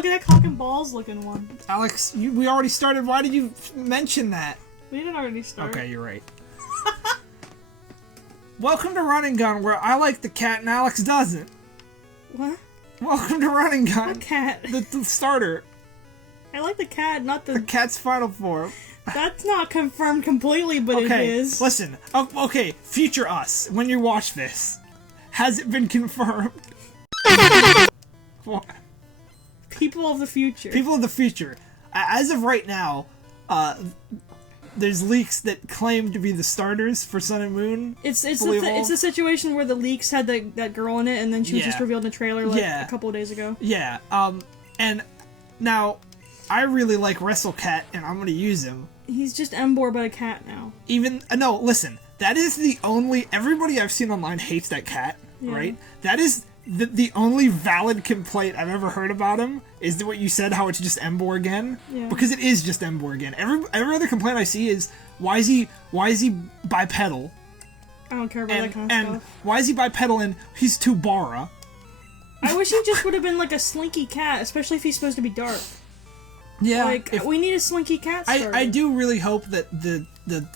look at that cock and balls looking one. Alyx, we already started. Why did you mention that? We didn't already start. Okay, you're right. Welcome to Run and Gun, where I like the cat and Alyx doesn't. What? Welcome to Run and Gun. What cat? The starter. I like the cat, not the... The cat's final form. That's not confirmed completely, but it is. Listen. Okay, future us, when you watch this, has it been confirmed? What? People of the future. People of the future. As of right now, there's leaks that claim to be the starters for Sun and Moon. It's the situation where the leaks had that girl in it, and then she was just revealed in the trailer a couple of days ago. Yeah. And now I really like WrestleCat, and I'm gonna use him. He's just Embor, but a cat now. No, listen. That is the only... Everybody I've seen online hates that cat, right? That is the only valid complaint I've ever heard about him, is what you said, how it's just Embor again. Yeah. Because it is just Embor again. Every other complaint I see is, why is he bipedal? I don't care about that kind of stuff. Why is he bipedal and he's too Bara? I wish he just would have been like a slinky cat, especially if he's supposed to be dark. Yeah, like we need a slinky cat starter. I do really hope that the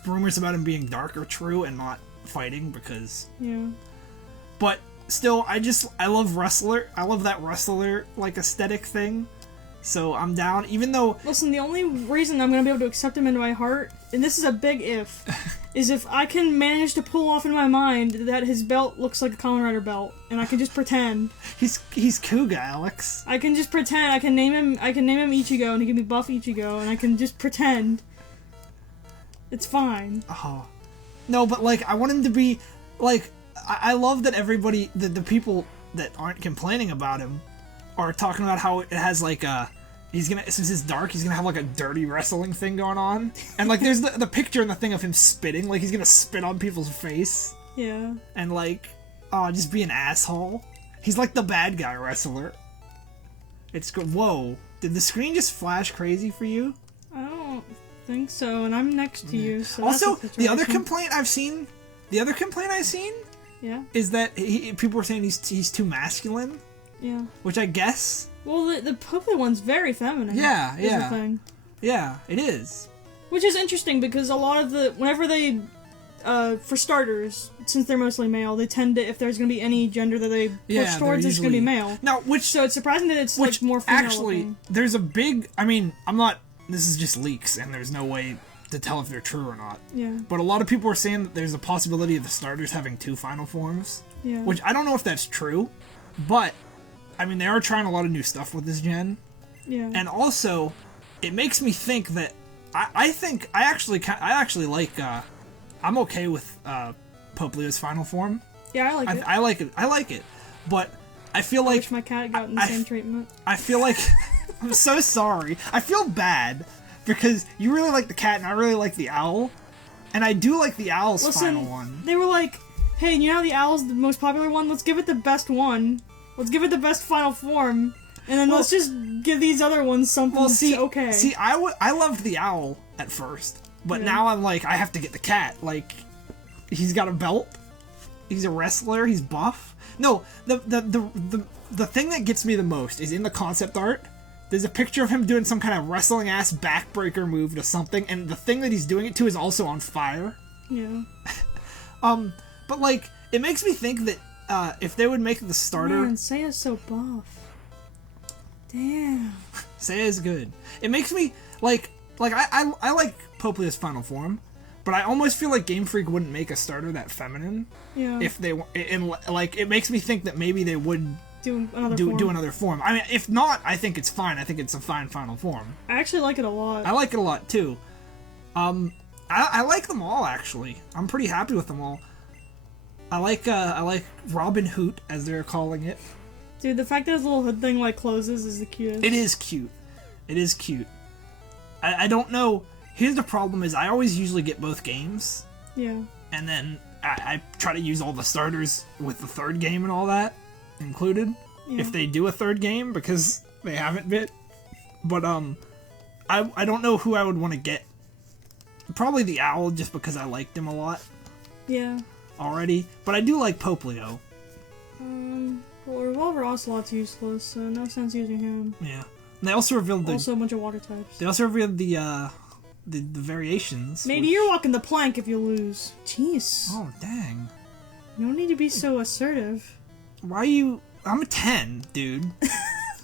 rumors about him being dark are true and not fighting, because but still, I love wrestler. I love that wrestler like aesthetic thing. So I'm down, even though... Listen, the only reason I'm going to be able to accept him into my heart, and this is a big if, is if I can manage to pull off in my mind that his belt looks like a Kamen Rider belt, and I can just pretend. He's Kuga, Alyx. I can just pretend. I can name him Ichigo, and he can be Buff Ichigo, and I can just pretend. It's fine. Oh. No, but, like, I want him to be, like... I love that everybody... the people that aren't complaining about him are talking about how it has, like, since it's dark, he's gonna have, like, a dirty wrestling thing going on. And, like, there's the picture and the thing of him spitting. Like, he's gonna spit on people's face. Yeah. And, like, just be an asshole. He's, like, the bad guy wrestler. It's good. Whoa. Did the screen just flash crazy for you? I don't think so, and I'm next to you, so also, the other complaint I've seen... is that people were saying he's too masculine. Yeah. Which I guess... Well, the Popley one's very feminine. Yeah. Is the thing. Yeah, it is. Which is interesting, because a lot of whenever they, for starters, since they're mostly male, they tend to, if there's going to be any gender that they push towards, it's going to be male. Now, so it's surprising that it's, like, more female looking. There's a big... this is just leaks, and there's no way to tell if they're true or not. Yeah. But a lot of people are saying that there's a possibility of the starters having 2 final forms. Yeah. Which I don't know if that's true, but they are trying a lot of new stuff with this gen. Yeah. And also, it makes me think that I actually like I'm okay with Popleo's final form. Yeah, I like it. I like it. But I feel like... I wish my cat got the same treatment. I feel like... I'm so sorry. I feel bad. Because you really like the cat and I really like the owl. And I do like the owl's final one. They were like, hey, you know how the owl's the most popular one? Let's give it the best one. Let's give it the best final form. And then let's just give these other ones something okay. See, I loved the owl at first. But now I'm like, I have to get the cat. Like, he's got a belt. He's a wrestler. He's buff. No, the thing that gets me the most is in the concept art. There's a picture of him doing some kind of wrestling-ass backbreaker move to something, and the thing that he's doing it to is also on fire. Yeah. But, like, it makes me think that, if they would make the starter... Man, Seiya's so buff. Damn. Seiya's good. It makes me, I like Popleo's final form, but I almost feel like Game Freak wouldn't make a starter that feminine. Yeah. If they... it makes me think that maybe they would... Do another form. If not, I think it's fine. I think it's a fine final form. I actually like it a lot. I like it a lot, too. I like them all, actually. I'm pretty happy with them all. I like Robin Hoot, as they're calling it. Dude, the fact that his little hood thing, like, closes is the cutest. It is cute. It is cute. I don't know. Here's the problem is I always usually get both games. Yeah. And then I try to use all the starters with the third game and all that included, if they do a third game, because they haven't been. But I don't know who I would want to get. Probably the owl, just because I liked him a lot. Yeah. Already, but I do like Poplio. Well, Revolver Ocelot's useless, so no sense using him. Yeah. They also revealed Also a bunch of water types. They also revealed the variations. Maybe you're walking the plank if you lose. Jeez. Oh, dang. You don't need to be so assertive. Why are you... I'm a 10, dude.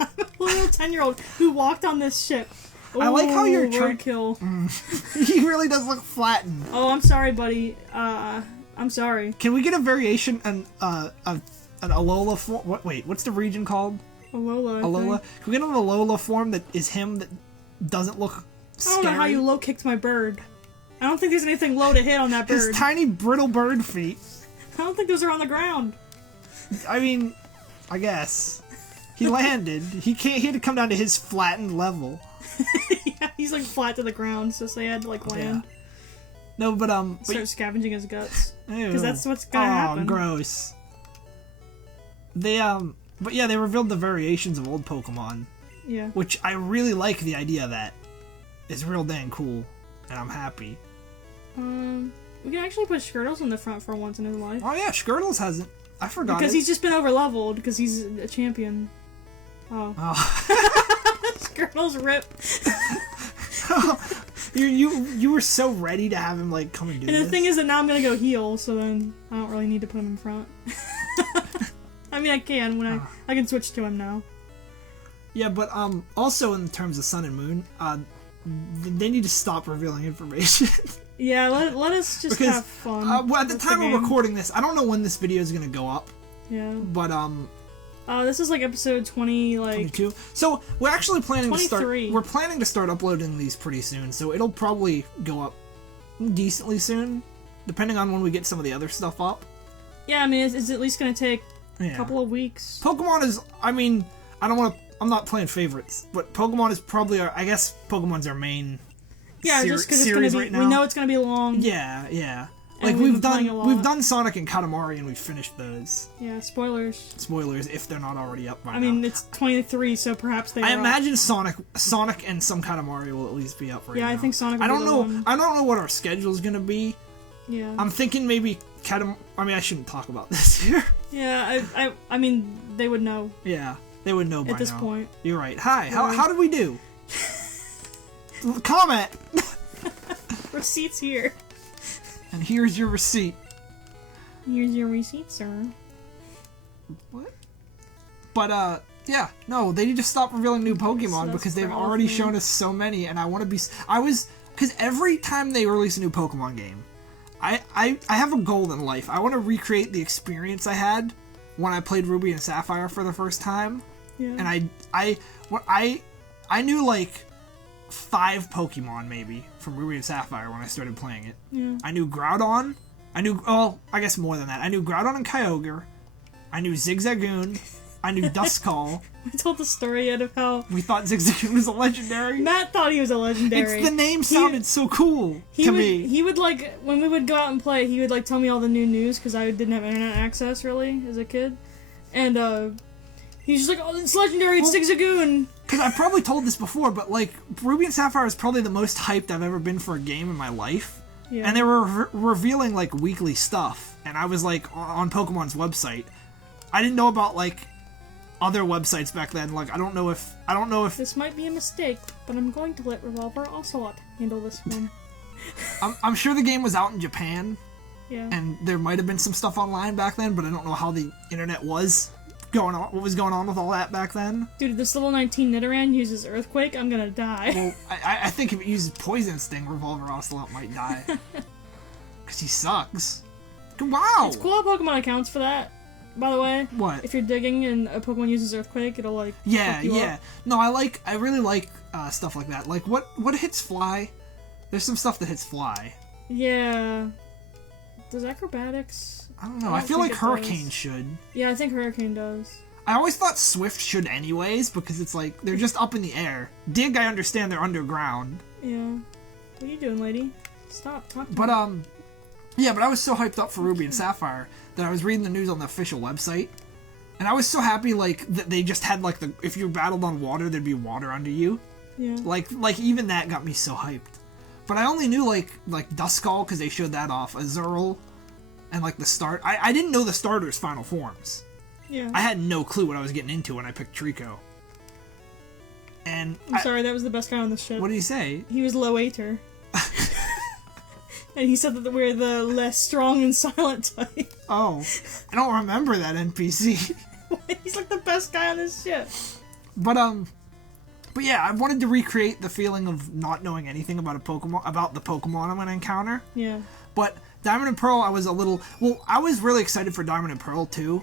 I'm a little 10-year-old who walked on this ship. Ooh, I like how you're roadkill. He really does look flattened. Oh, I'm sorry, buddy. I'm sorry. Can we get a variation an Alola form? Wait, what's the region called? Alola. Alola. Can we get an Alola form that is him that doesn't look scary? I don't know how you low kicked my bird. I don't think there's anything low to hit on that bird. His tiny brittle bird feet. I don't think those are on the ground. I mean, I guess he landed. He had to come down to his flattened level. Yeah, he's like flat to the ground, so they had to like land. Yeah. No, but start scavenging his guts. Because that's what's gonna happen. Oh, gross. They but yeah, they revealed the variations of old Pokemon. Yeah. Which I really like the idea of that. It's real dang cool, and I'm happy. We can actually put Squirtles in the front for once in his life. Oh yeah, Squirtles hasn't. I forgot. Because he's just been over leveled because he's a champion. Oh. Squirtles rip. You were so ready to have him like come and do this. And the thing is that now I'm gonna go heal, so then I don't really need to put him in front. I mean, I can when I can switch to him now. Yeah, but also in terms of Sun and Moon, they need to stop revealing information. Yeah, let us just have fun. Well, at the time of recording this, I don't know when this video is gonna go up. Yeah. But this is like episode 20, like 22. So we're actually planning 23. to start. We're planning to start uploading these pretty soon. So it'll probably go up decently soon, depending on when we get some of the other stuff up. Yeah, I mean, it's at least gonna take a couple of weeks. Pokemon is. I mean, I don't want to. I'm not playing favorites, but Pokemon is probably our. I guess Pokemon's our main. Yeah, just because it's gonna be. Right now. We know it's gonna be long. Yeah. Like we've done Sonic and Katamari and we've finished those. Yeah, spoilers. Spoilers if they're not already up by now. I mean, it's 23, so perhaps they. I imagine Sonic and some Katamari will at least be up right now. Yeah, I think Sonic. I don't know what our schedule's gonna be. Yeah. I'm thinking maybe Katamari. I mean, I shouldn't talk about this here. Yeah, I mean, they would know. Yeah, they would know by now. At this point. You're right. Hi. How did we do? Comment. Receipts here. And here's your receipt. Here's your receipt, sir. What? But, yeah. No, they need to stop revealing new Pokemon because they've already shown us so many, and I want to be... Because every time they release a new Pokemon game, I have a goal in life. I want to recreate the experience I had when I played Ruby and Sapphire for the first time. Yeah. And I knew, like... 5 Pokemon maybe from Ruby and Sapphire when I started playing it. Yeah. I knew Groudon. I guess more than that. I knew Groudon and Kyogre. I knew Zigzagoon. I knew Duskull. I told the story yet of how we thought Zigzagoon was a legendary. Matt thought he was a legendary. The name sounded so cool to me. He would like when we would go out and play. He would like tell me all the new news because I didn't have internet access really as a kid, and he's just like, "Oh, it's legendary! It's Zigzagoon." Because I've probably told this before, but like Ruby and Sapphire is probably the most hyped I've ever been for a game in my life. Yeah. And they were revealing like weekly stuff, and I was like on Pokemon's website. I didn't know about like other websites back then. Like I don't know if this might be a mistake, but I'm going to let Revolver Ocelot handle this one. I'm sure the game was out in Japan. Yeah. And there might have been some stuff online back then, but I don't know how the internet was. What was going on with all that back then? Dude, if this level 19 Nidoran uses Earthquake, I'm gonna die. Well, I think if it uses Poison Sting, Revolver Ocelot might die. Because he sucks. Wow! It's cool how Pokemon accounts for that, by the way. What? If you're digging and a Pokemon uses Earthquake, it'll like Yeah. Up. No, I really like stuff like that. Like, what hits Fly? There's some stuff that hits Fly. Yeah. Does Acrobatics... I don't know. I feel like Hurricane should. Yeah, I think Hurricane does. I always thought Swift should anyways, because it's like, they're just up in the air. Dig, I understand they're underground. Yeah. What are you doing, lady? Stop talking. But, yeah, but I was so hyped up for Ruby and Sapphire that I was reading the news on the official website. And I was so happy, like, that they just had, like, if you battled on water, there'd be water under you. Yeah. Like even that got me so hyped. But I only knew, like Duskull, because they showed that off. Azurill. And, like, the start... I didn't know the starter's final forms. Yeah. I had no clue what I was getting into when I picked Trico. And I'm sorry, that was the best guy on the ship. What did he say? He was low Ater. And he said that we're the less strong and silent type. Oh, I don't remember that NPC. He's like the best guy on this ship. But yeah, I wanted to recreate the feeling of not knowing anything about the Pokemon I'm gonna encounter. Yeah. But Diamond and Pearl, I was really excited for Diamond and Pearl too,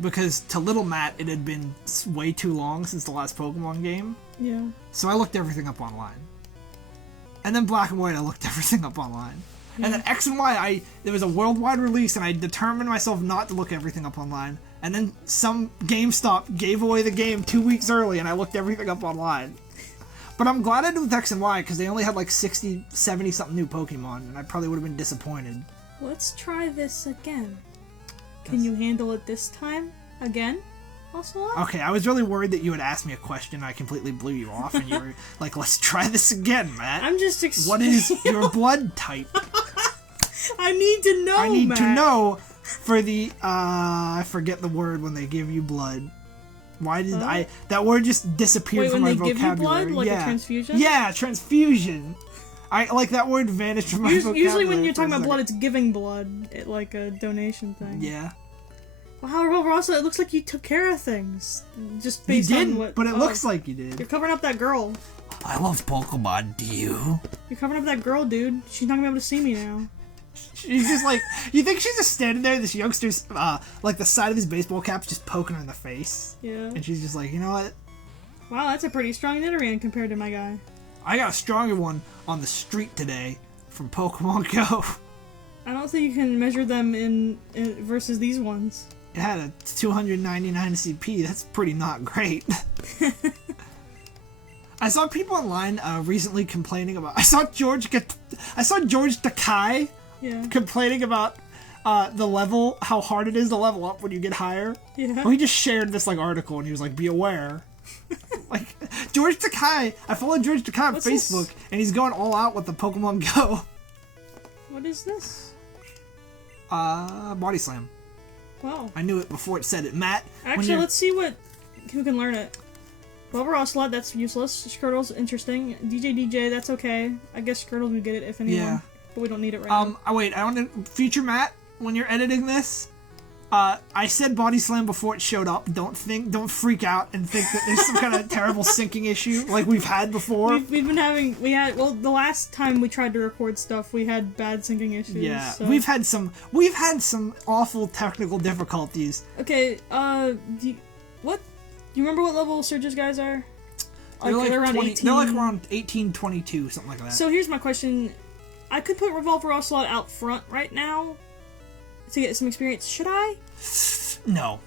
because to little Matt, it had been way too long since the last Pokemon game. Yeah. So I looked everything up online. And then Black and White, I looked everything up online. Yeah. And then X and Y, there was a worldwide release, and I determined myself not to look everything up online. And then some GameStop gave away the game 2 weeks early, and I looked everything up online. But I'm glad I did with X and Y, because they only had like 60, 70 something new Pokemon, and I probably would have been disappointed. Let's try this again. Can you handle it this time? Again? Also? Okay, I was really worried that you would ask me a question, and I completely blew you off, and you were like, let's try this again, Matt. I'm just What is your blood type? I need to know, I need Matt. to know for the, I forget the word when they give you blood. Why did that word just disappeared from my vocabulary. Wait, when they give you blood? Like a transfusion? Yeah, transfusion. That word vanished from my vocabulary. Usually when you're talking about blood, it's giving blood, like a donation thing. Yeah. Well, however, also, it looks like you took care of things. Just based on what... but it looks like you did. You're covering up that girl. I love Pokemon, do you? You're covering up that girl, dude. She's not gonna be able to see me now. She's just like... You think she's just standing there, this youngster's, like the side of his baseball cap's just poking her in the face? Yeah. And she's just like, you know what? Wow, that's a pretty strong Nidoran compared to my guy. I got a stronger one on the street today from Pokemon Go. I don't think you can measure them in versus these ones. It had a 299 CP. That's pretty not great. I saw people online recently complaining about. I saw George Takai complaining about the level, how hard it is to level up when you get higher. Yeah. Well, he just shared this article and he was like, "Be aware." George Takai. I followed George Takai on Facebook, and he's going all out with the Pokemon Go. What is this? Body Slam. Wow. I knew it before it said it. Matt, actually, let's see who can learn it. Bulba Ocelot, that's useless. Squirtle's interesting. DJ, that's okay. I guess Squirtle would get it if anyone. Yeah. But we don't need it right now. Wait, I want to feature Matt when you're editing this. I said Body Slam before it showed up. Don't freak out and think that there's some kind of terrible syncing issue like we've had before. We've been having, the last time we tried to record stuff, we had bad syncing issues. Yeah, so. we've had some awful technical difficulties. Okay, do you remember what level Surge's guys are? They're around 20, 18. They're like around 18, 22, something like that. So here's my question. I could put Revolver Ocelot out front right now to get some experience. Should I? No.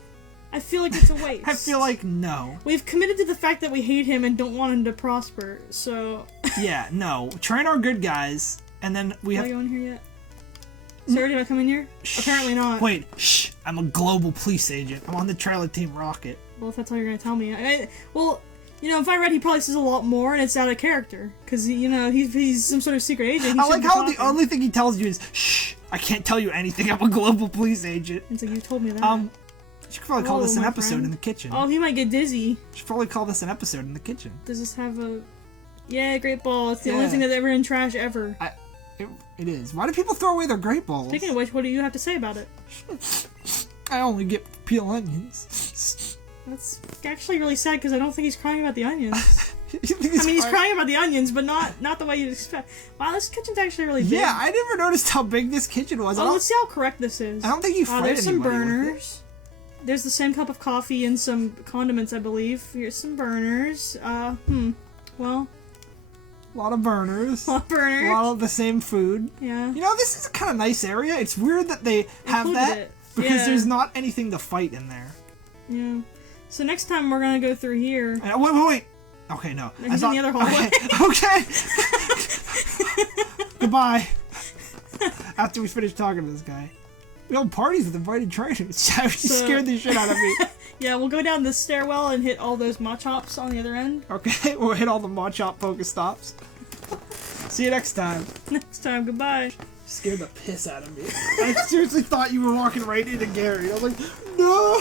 I feel like it's a waste. I feel like no. We've committed to the fact that we hate him and don't want him to prosper, so... Yeah, no. Train our good guys, and then we have... Did I go in here yet? Sir, did I come in here? Shh. Apparently not. Wait, shh. I'm a global police agent. I'm on the trail of Team Rocket. Well, if that's all you're gonna tell me. If I read, he probably says a lot more, and it's out of character. Because, he's some sort of secret agent. I like how the only thing he tells you is, shh, I can't tell you anything. I'm a global police agent. It's like, you told me that. You should probably call this an episode in the kitchen. Oh, he might get dizzy. You should probably call this an episode in the kitchen. Does this have a... Yeah, great ball. It's the only thing that's ever in trash ever. It is. Why do people throw away their great balls? Speaking of which, what do you have to say about it? I only get peel onions. That's actually really sad because I don't think he's crying about the onions. He's crying about the onions, but not the way you'd expect. Wow, this kitchen's actually really big. Yeah, I never noticed how big this kitchen was. Let's see how correct this is. I don't think you fried there's some anybody burners. with it. There's the same cup of coffee and some condiments, I believe. Here's some burners. Well... A lot of burners. A lot of burners. A lot of the same food. Yeah. This is a kind of nice area. It's weird that they have that because there's not anything to fight in there. Yeah. So next time we're gonna go through here. Wait. Okay, no. He's in the other hallway. Okay. Goodbye. After we finish talking to this guy. We hold parties with invited trainers. He scared the shit out of me. Yeah, we'll go down the stairwell and hit all those Machops on the other end. Okay, we'll hit all the Machop Pokestops. See you next time. Next time, goodbye. Scared the piss out of me. I seriously thought you were walking right into Gary. I was like, no!